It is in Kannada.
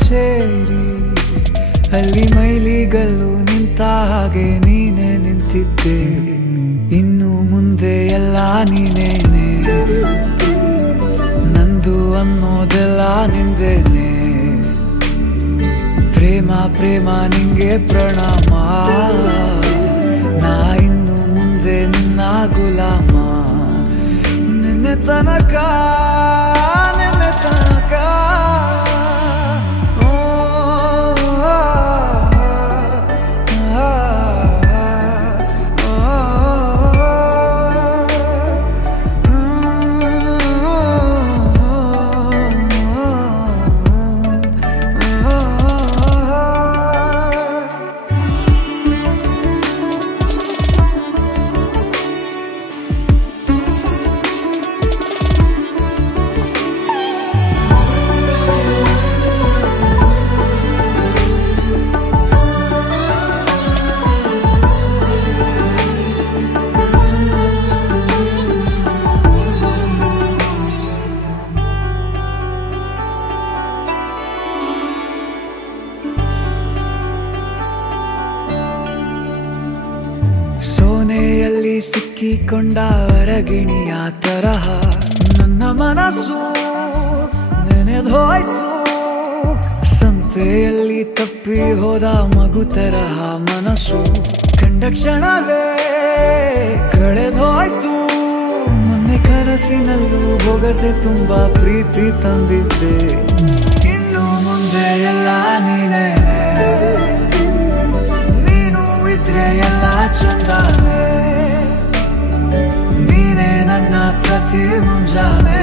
ಸೇರಿ ಅಲ್ಲಿ ಮೈಲಿಗಲ್ಲು ನಿಂತ ಹಾಗೆ ನೀನೆ ನಿಂತಿದ್ದೆ. ಇನ್ನು ಮುಂದೆ ಎಲ್ಲ ನೀನೇನೆ, ನಂದು ಅನ್ನೋದೆಲ್ಲ ನಿಂದೇನೆ. ಪ್ರೇಮ ಪ್ರೇಮ ನಿಂಗೆ ಪ್ರಣಾಮ, ನಾ ಇನ್ನು ಮುಂದೆ ನಿನ್ನ ಗುಲಾಮ. ನಿನ್ನೆ ತನಕ ನಿನ್ನೆ ತನಕ ಸೋನೆಯಲ್ಲಿ ಸಿಕ್ಕಿಕೊಂಡ ಅರಗಿಣಿಯ ತರಹ ನನ್ನ ಮನಸ್ಸು ನೆನೆದೋಯ್ತು. ಸಂತೆಯಲ್ಲಿ ತಪ್ಪಿ ಹೋದ ಮಗು ತರಹ ಮನಸ್ಸು ಕಂಡ ಕ್ಷಣವೇ ಕಳೆದೋಯ್ತು. ಮೊನ್ನೆ ಕನಸಿನಲ್ಲೂ ಬೊಗಸೆ ತುಂಬಾ ಪ್ರೀತಿ ತಂದಿದ್ದೆ. ಇನ್ನು ಮುಂದೆ ಎಲ್ಲ ನೀನೇ, ನೀನು ಇದ್ರೆ ಎಲ್ಲ ಚಂದಾನೆ. ನೀನೇ ನನ್ನ ಪ್ರತಿ ಮುಂಜಾನೆ.